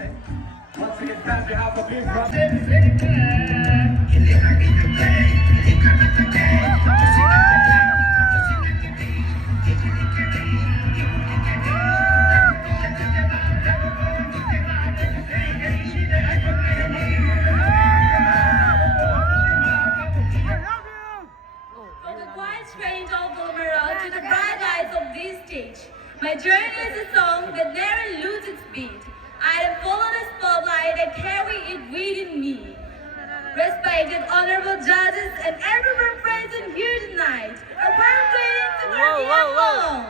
Once again, guys, we have a big round. My journey is a song that never loses its beat. I have followed the spotlight and carry it within me. Respected honorable judges and everyone present here tonight, a warm greeting to Karbi Reso.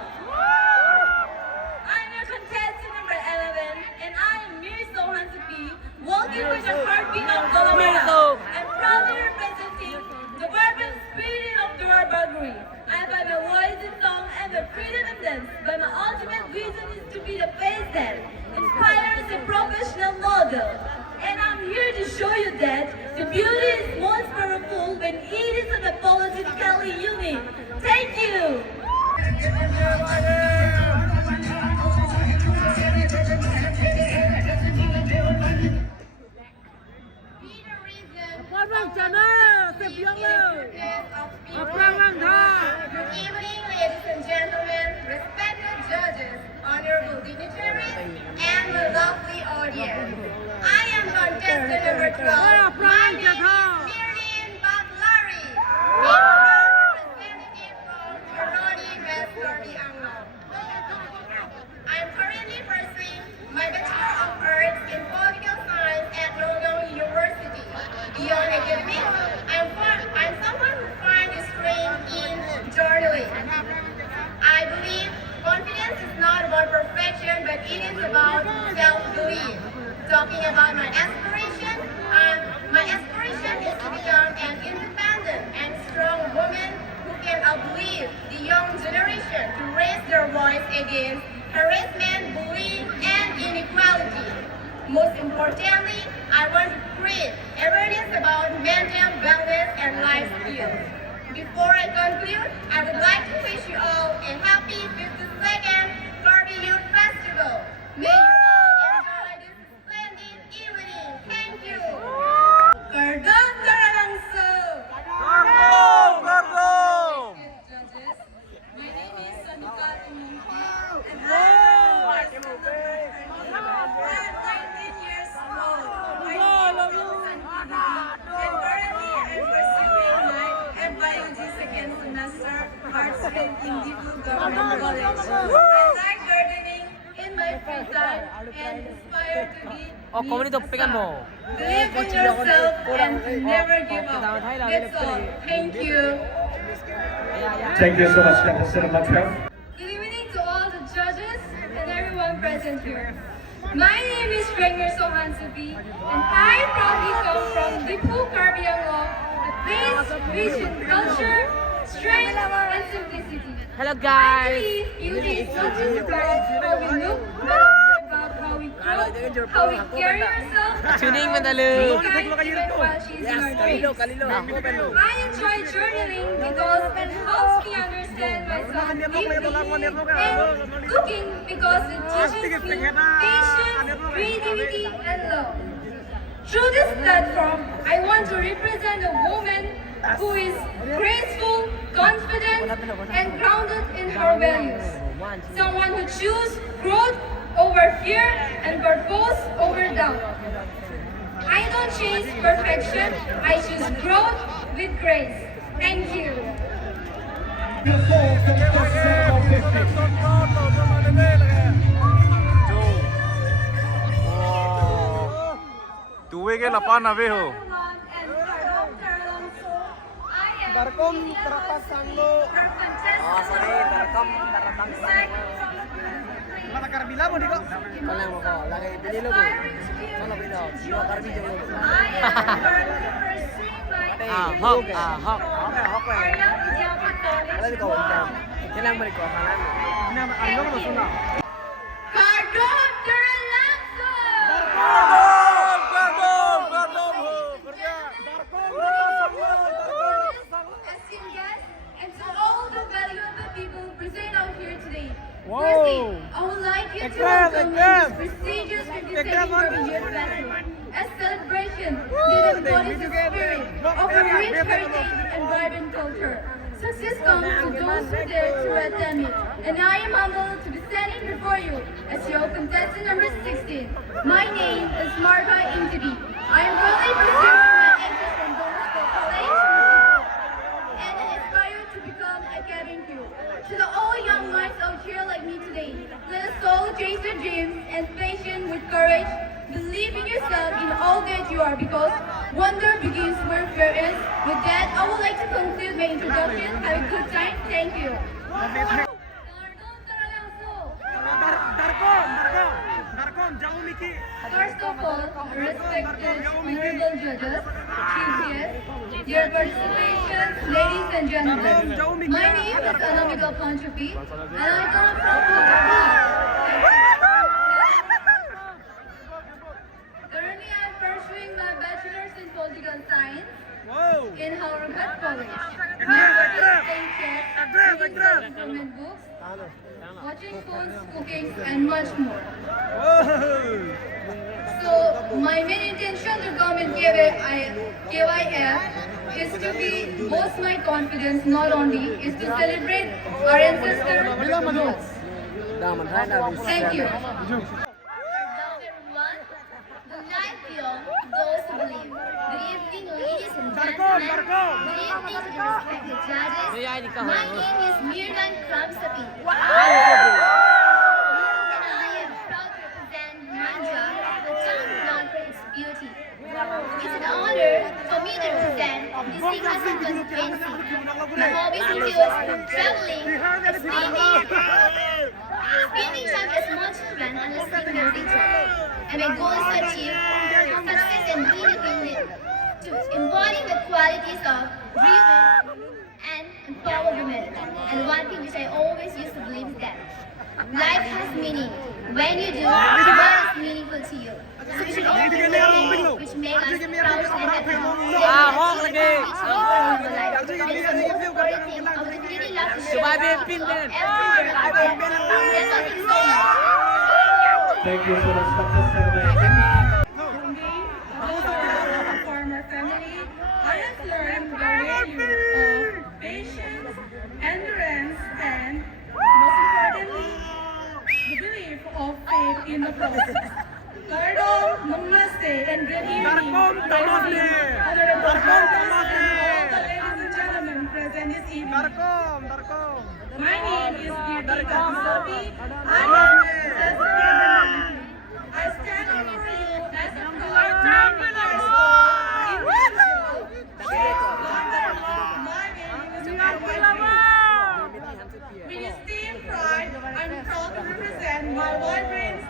I'm your contestant number 11 and I am Nimso Rong Aje, walking with the heartbeat of Dolomera. I'm proudly representing the vibrant spirit of Durabagri. I find my voice in song and the freedom in dance, but my ultimate vision is to be the face that inspires a professional model. And I'm here to show you that the beauty is most powerful when it is unapologetically unique. Thank you! Good evening, ladies and gentlemen, respected judges, honorable dignitaries, and the lovely audience. I am contestant number 12. My name is Miriam Baklari, representative from Karbi Reso Nimso. I am currently pursuing my Bachelor of Arts in Political Science at Anglong University. Beyond academics, I'm someone who finds strength in journalism. I believe confidence is not about perfection, but it is about self-belief. Talking about my aspiration is to become an independent and strong woman who can uplift the young generation to raise their voice against harassment, bullying, and inequality. Most importantly, I want to create awareness about mental wellness and life skills. Before I conclude, I would like to wish you all a happy 52nd Karbi Youth Festival. May you all enjoy this splendid evening. Thank you. Pardon, Taralangso! Judges, my name is Engti, and I am 19 years old. And currently I'm pursuing my biology second semester arts in Diphu Government College. I like gardening in my free time and inspired to be Believe in yourself and never give up. That's all. Thank you. Thank you so much, contestant number 12. Good evening to all the judges and everyone present here. My name is Nimso Rong Aje and I proudly come from Diphu, Karbi, Anglong, a place rich in culture, strength, and simplicity. Hello I guys! believe beauty is not just about how we look, but also about how we grow, how we carry ourselves, Tuning how we Mandalu. stay kind even while she's in our dreams. I enjoy journaling because it helps me understand myself deeply, and cooking because it teaches me patience, creativity, and love. Through this platform, I want to represent a woman who is graceful, confident, and grounded in her values. Someone who chooses growth over fear and purpose over doubt. I don't chase perfection, I choose growth with grace. Thank you. Tuwe ke lapan na ho. Darkom teratas sanglo. Sorry, Darkom taratang Mana Karbila mo dito? Wala mo ko, lagi bili lo ko. Wala bili. Yo Karbi jo lo. Hok. Hok. Wala ko. Kailangan mo ko halan. Nama Anglong mo suna. Pardon, Taralangso! And to all the valuable people present out here today. Firstly, I would like you to welcome this prestigious 57th Karbi Youth Festival, a celebration that embodies the spirit of a rich heritage and vibrant culture. Success comes to those who dare to attend it, and I am humbled to be standing before you as your contestant number 16. My name is Engti. I am currently pursuing my entrance from Donosco College and aspire to become a cabin crew. To the all young minds out here like me today, let us all chase your dreams and passion with courage. Believe in yourself in all that you are because wonder begins where fear is. With that, I would like to conclude my introduction. Have a good time. Thank you. First of all, respected honorable judges, chief guests, dear participants, ladies and gentlemen. My name is Anamika Panchapi and I come from Currently, I am pursuing my bachelor's in political science in Harvard College. My work is playing chess, reading self-improvement books, watching phones, cooking, and much more. So, my main intention to come in KYF is to be boast my confidence, not only is to celebrate our ancestors' roots. Thank you. Hello everyone, the light beyond those who believe. Good evening ladies and gentlemen. Good evening to the respected judges. My name is Mirdan Kramsapi. And I am proud to represent Manja, a town known for its beauty. It's an honor for me to represent the Sikhasan constituency. My hobbies include traveling, spending time with small children and listening to their teacher. And my goal is to achieve success and really to embody the qualities of driven and empowered women. And one thing which I always used to believe is that life has meaning. When you do what is meaningful to you. So we should always do things which make us proud and happy. That is the most important thing. I would really love to share every word. Thank you so much, Dr. As a former family, I have learned the value of patience, endurance, and most importantly, the belief of faith in the process. Pardon, namaste, and good evening, honorable judges, and all the ladies and gentlemen present this evening. My name is Dili. I stand before you as a proud with esteemed pride, I'm proud to represent my vibrant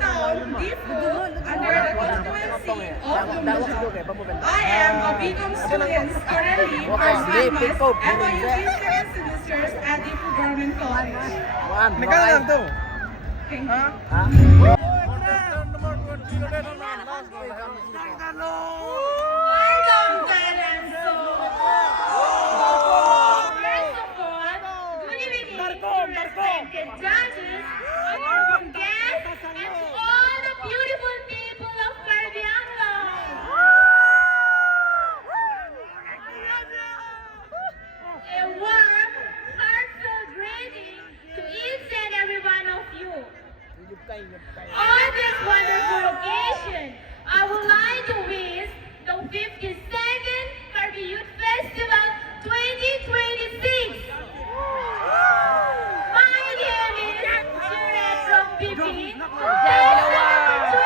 town, Diphu, under the constituency of Nimso. I am a BCom student currently pursuing my FIUG second semesters at Diphu Government College. Thank you. Welcome, Taralangso. First of all, good evening to respected judges, honorable guests, and to all the beautiful people of Karbi Anglong. A warm, heartfelt greeting to each and every one of you. On this wonderful occasion, I would like to wish the 52nd Karbi Youth Festival 2026. My name is Juret from PP, class number 20.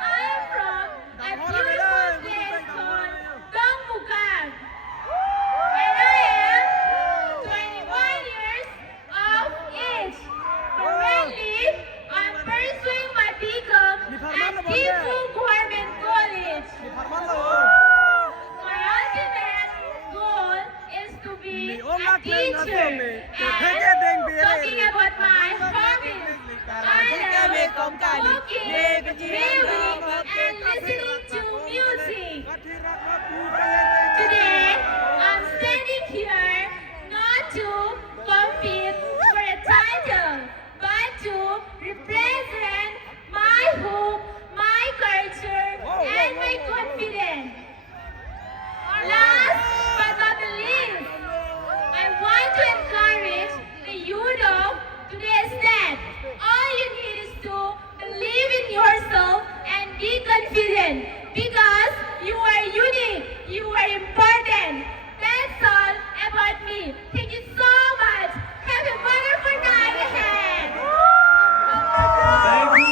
I am from a beautiful place called Dongbukan. And I am 21 years of age. Currently, I'm pursuing my BCom at Diphu Government College. My ultimate goal is to be a teacher. And talking about my hobbies, I love cooking, reading, and listening to music. Today, I'm standing here not to compete for a title, but to represent win because you are unique, you are important. That's all about me. Thank you so much. Have a wonderful night ahead. Thank you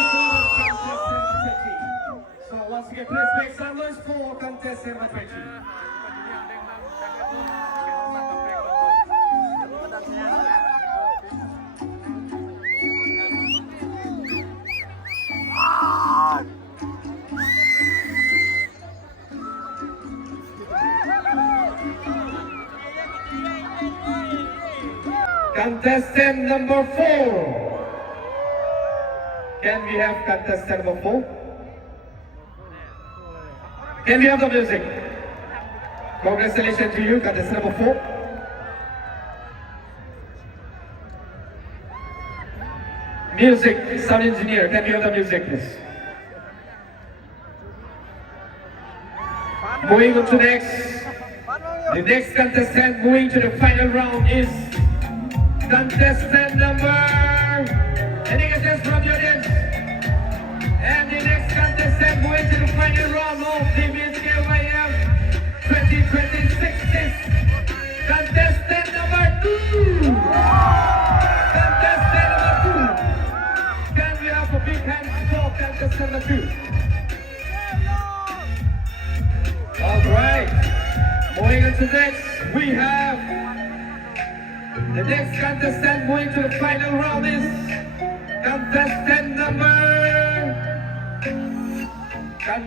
so much, contestant 20. So once again, please make some noise for contestant number 20. Contestant number 4. Can we have contestant number 4? Can we have the music? Congratulations to you, contestant number 4. Music, sound engineer, can we have the music, please? Moving on to the next contestant moving to the final round is contestant number, any contestant from the audience? And the next contestant moving to the final round of the Miss KYF 2026 is contestant number 2. Contestant number 2. Can we have a big hand for contestant number 2? Alright, moving on to next, we have the next contestant moving to the final round is contestant number 1. Can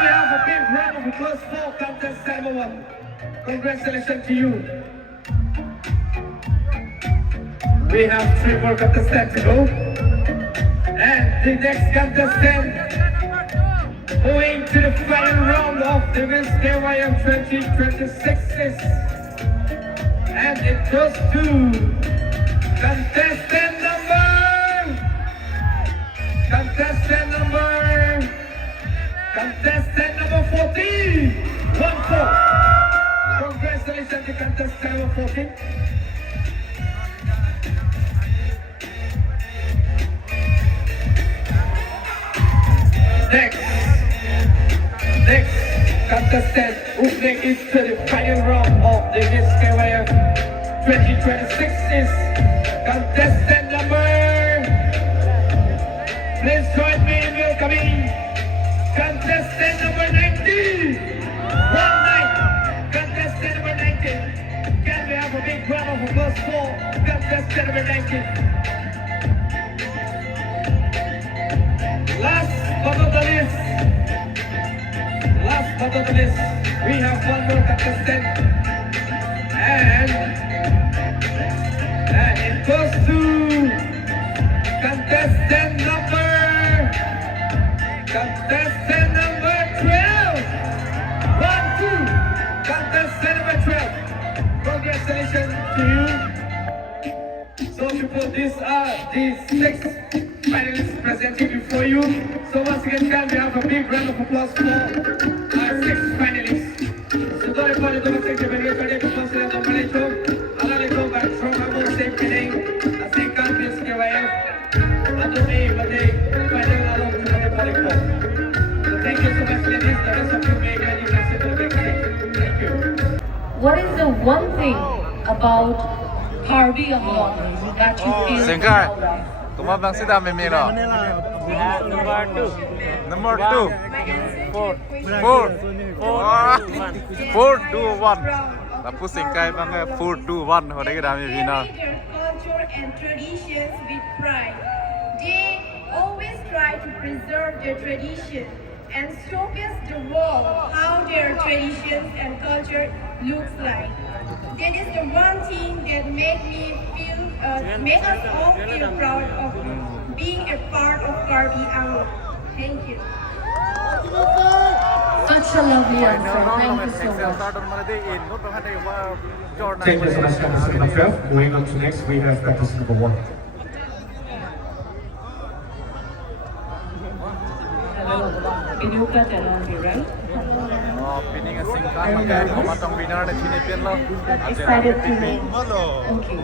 we have a big round of applause for contestant number 1? Congratulations to you. We have 3 more contestants to go. And the next contestant moving to the final round of the Miss KYF 2026 is, and it goes to contestant number 14. 1-4. Congratulations to contestant number 14. Next contestant who makes it to the final round of the Miss KYF 2026 is contestant number, please join me in welcoming contestant number 19. 19. Contestant number 19. Can we have a big round of applause for contestant number 19? Last but not the least, we have one more contestant, and it goes to contestant number 12. 1-2. Contestant number 12. Congratulations to you. So people, these are the 6 finalists presenting before you. So once again, can we have a big round of applause for our 6 finalists? So don't forget to take the video for the performance of the show. I'll let go back from our most safe kidding. I think I'm Miss KYF. I'm the name of the final along to the polygon. So thank you so much, ladies. The rest of you may get you next to the big stage. Thank you. What is the one thing about Karbi Anglong that you feel Singkat. proud of? Kuma bang sida me mero. Number 2. 4. 4, 2, 1. Tapu singkai bang 4, 2, 1. Hore ke dami vina. Their culture and traditions with pride. They always try to preserve their tradition and showcase the world how their traditions and culture looks like. That is the one thing that make us all feel proud of being a part of Karbi Anglong. Thank you. Such a lovely answer. Thank you so much. Thank you so much, contestant number 12. Moving on to next, we have contestant number 1. Pinuka Taralangso, right? Excited to know. Okay.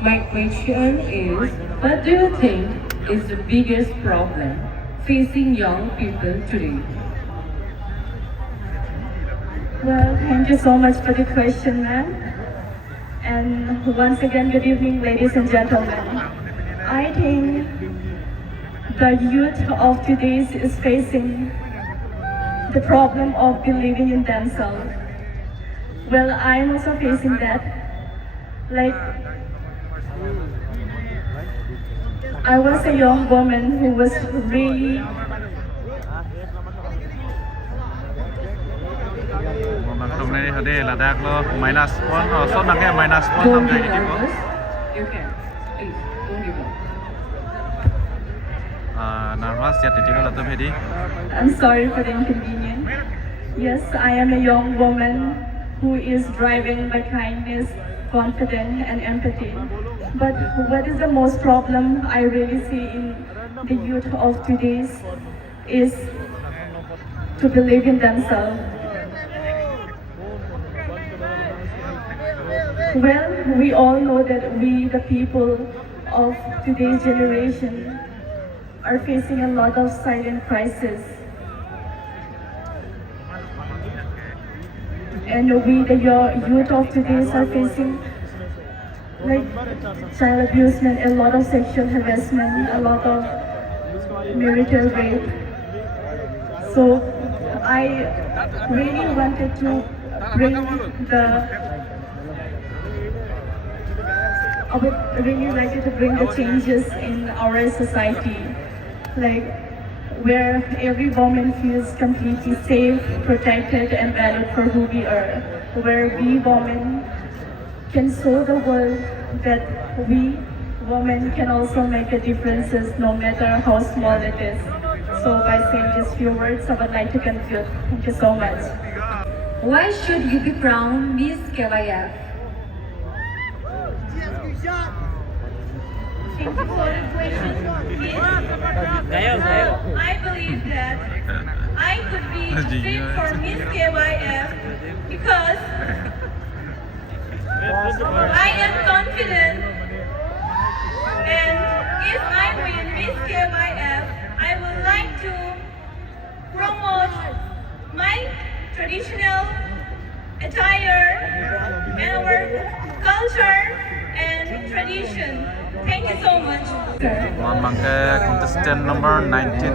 My question is, what do you think is the biggest problem facing young people today? Well, thank you so much for the question, ma'am. And once again, good evening, ladies and gentlemen. I think the youth of today is facing the problem of believing in themselves. Well, I'm also facing that. Like, I was a young woman who was really Trong này ở đây là đang lo minus one, số năng cái minus one Don't năm be đây thì nervous. You can. Please, don't give up. nervous ya thì là tôi phải đi. I'm sorry for the inconvenience. Yes, I am a young woman who is driven by kindness, confidence, and empathy. But what is the most problem I really see in the youth of today's is to believe in themselves. Well, we all know that we, the people of today's generation, are facing a lot of silent crisis. And we, the youth of today, are facing like child abusement, a lot of sexual harassment, a lot of marital rape. So I really wanted to bring I would really like to bring the changes in our society, like where every woman feels completely safe, protected, and valued for who we are, where we women can show the world that we women can also make a difference no matter how small it is. So by saying these few words, I would like to conclude. Thank you so much. Why should you be crowned Miss KYF? Thank you for the question. Yes. I believe that I could be fit for Miss KYF because I am confident, and if I win Miss KYF, I would like to promote my traditional attire and our culture and tradition. Thank you so much. Mang cái contestant number 19.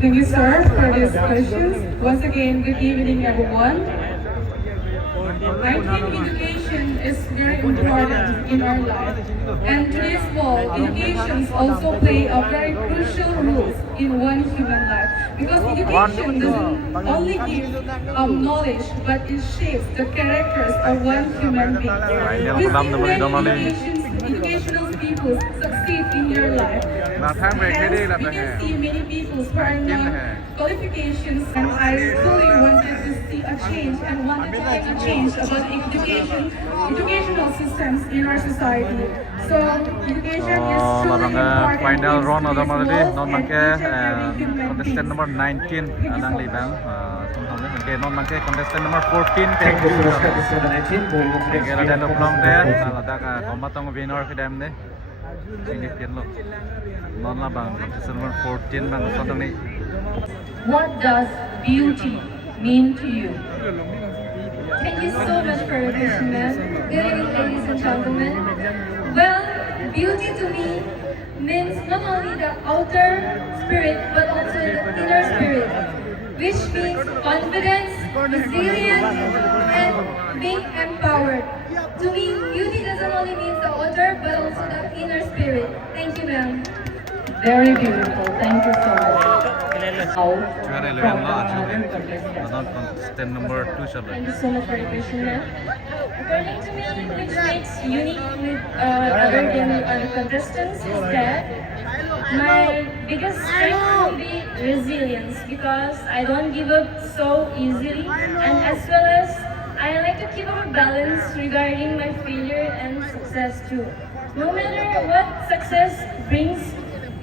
Thank you, sir, for these questions. Once again, good evening, everyone. I think education is very important in our life. And to this ball, education also play a very crucial role in one human life. Because education doesn't only give knowledge, but it shapes the characters of one human being. We've seen many educational people succeed in their life. Hence, we can see many people who are not qualifications, and I really wanted to see a change and wanted to make a change about educational systems in our society. So education is truly important. Final round of the melody, non and monkey, each and every human contestant being. number 19, Adang Libang. Non monkey, contestant number 14, Thank you so much, contestant number 19. Cái là đèn độc long đen, là ta có mất tông winner cái đêm đấy. Xin đi tiến luôn. Non là bằng contestant number 14 bằng con tông này. What does beauty mean to you? Thank you so much for your question, ma'am. Good evening, ladies and gentlemen. Well, beauty to me means not only the outer spirit, but also the inner spirit, which means confidence, resilience, and being empowered. To me, beauty doesn't only mean the outer, but also the inner spirit. Thank you, ma'am. Very beautiful. Thank you so much. Cái này là non contestant number 2 trở lại. Thank you so much for your question, ma'am. According to me, which makes unique with other than other contestants is that my biggest strength will be resilience, because I don't give up so easily, and as well as I like to keep a balance regarding my failure and success too. No matter what success brings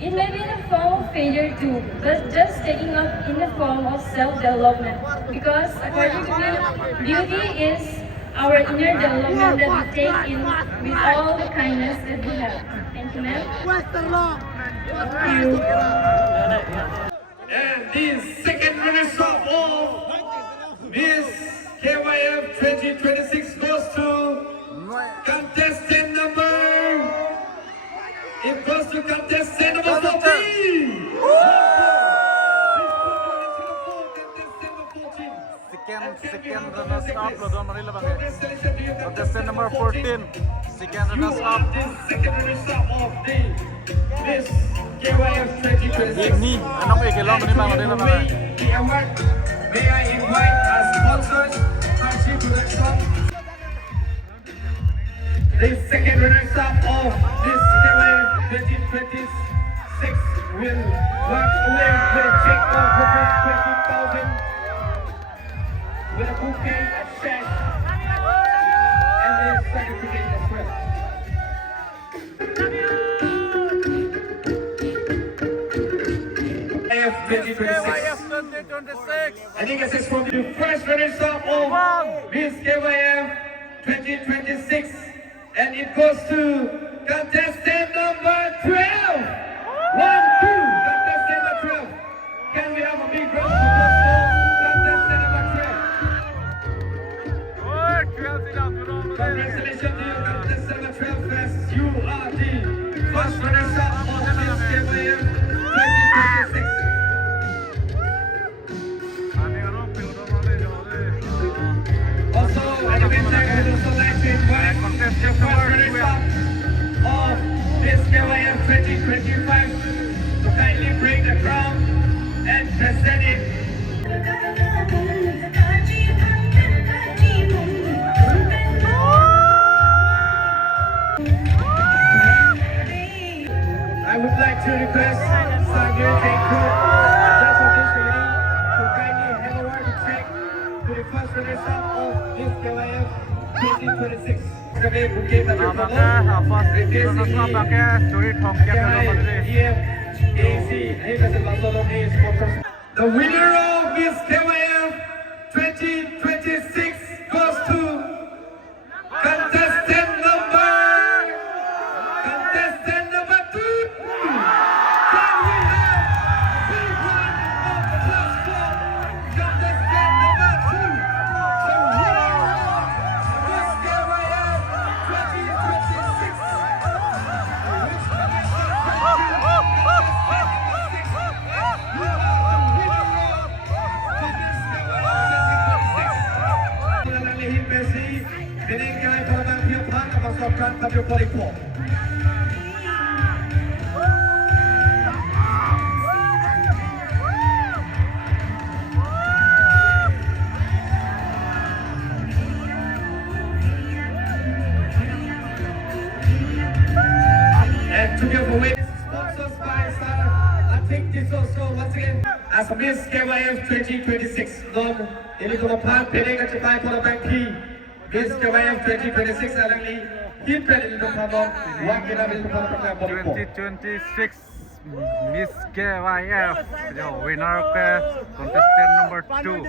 It may be in the form of failure too, but just taking up in the form of self-development. Because according to me, beauty is our inner development that we take in with all the kindness that we have. Thank you, ma'am. Thank you. And the second runner-up of Miss KYF 2026 goes to contestant number. It goes to contestant number 14. Second runners up lo don Manila bang. Contestant number 14. Second runners up. The second runner-up of the Miss KYF 2026. Ini anong ikilong ni bang Manila bang. The award, may I invite our sponsors, Karbi Production. The second runner-up of this KYF 2026 will walk away with a check of $20,000 with a bouquet of check and a certificate as well. KYF 2026. 2026. I think this is from the first runner-up of Miss KYF 2026, and it goes to contestant number 12. 1, 2, contestant number 12. Can we have a big round of applause for contestant number 12? Congratulations to you, contestant number 12, as you are the first runner-up of Miss KYF 2026. Also, at the meantime, I would also like to invite the first runner-up of Miss KYF 2025 to kindly bring the crown and present it. I would like to request Sangir Tengku, judge of this meeting, to kindly hand over the check to the first runner-up of Miss KYF 2026. Kami bukit tapi The winner of Miss KYF 2026 goes to contestant number 2. Can we have a big round of applause for contestant number 2? The winner of Miss KYF 2026. Which and to give away sponsors by I think this also once again as Miss KYF 2026 non ini to part pele ka chapai for the bank Miss KYF 2026 alangli hit pele ini to part wa kita bisa part ka 2026 Miss KYF, the winner of contestant number 2.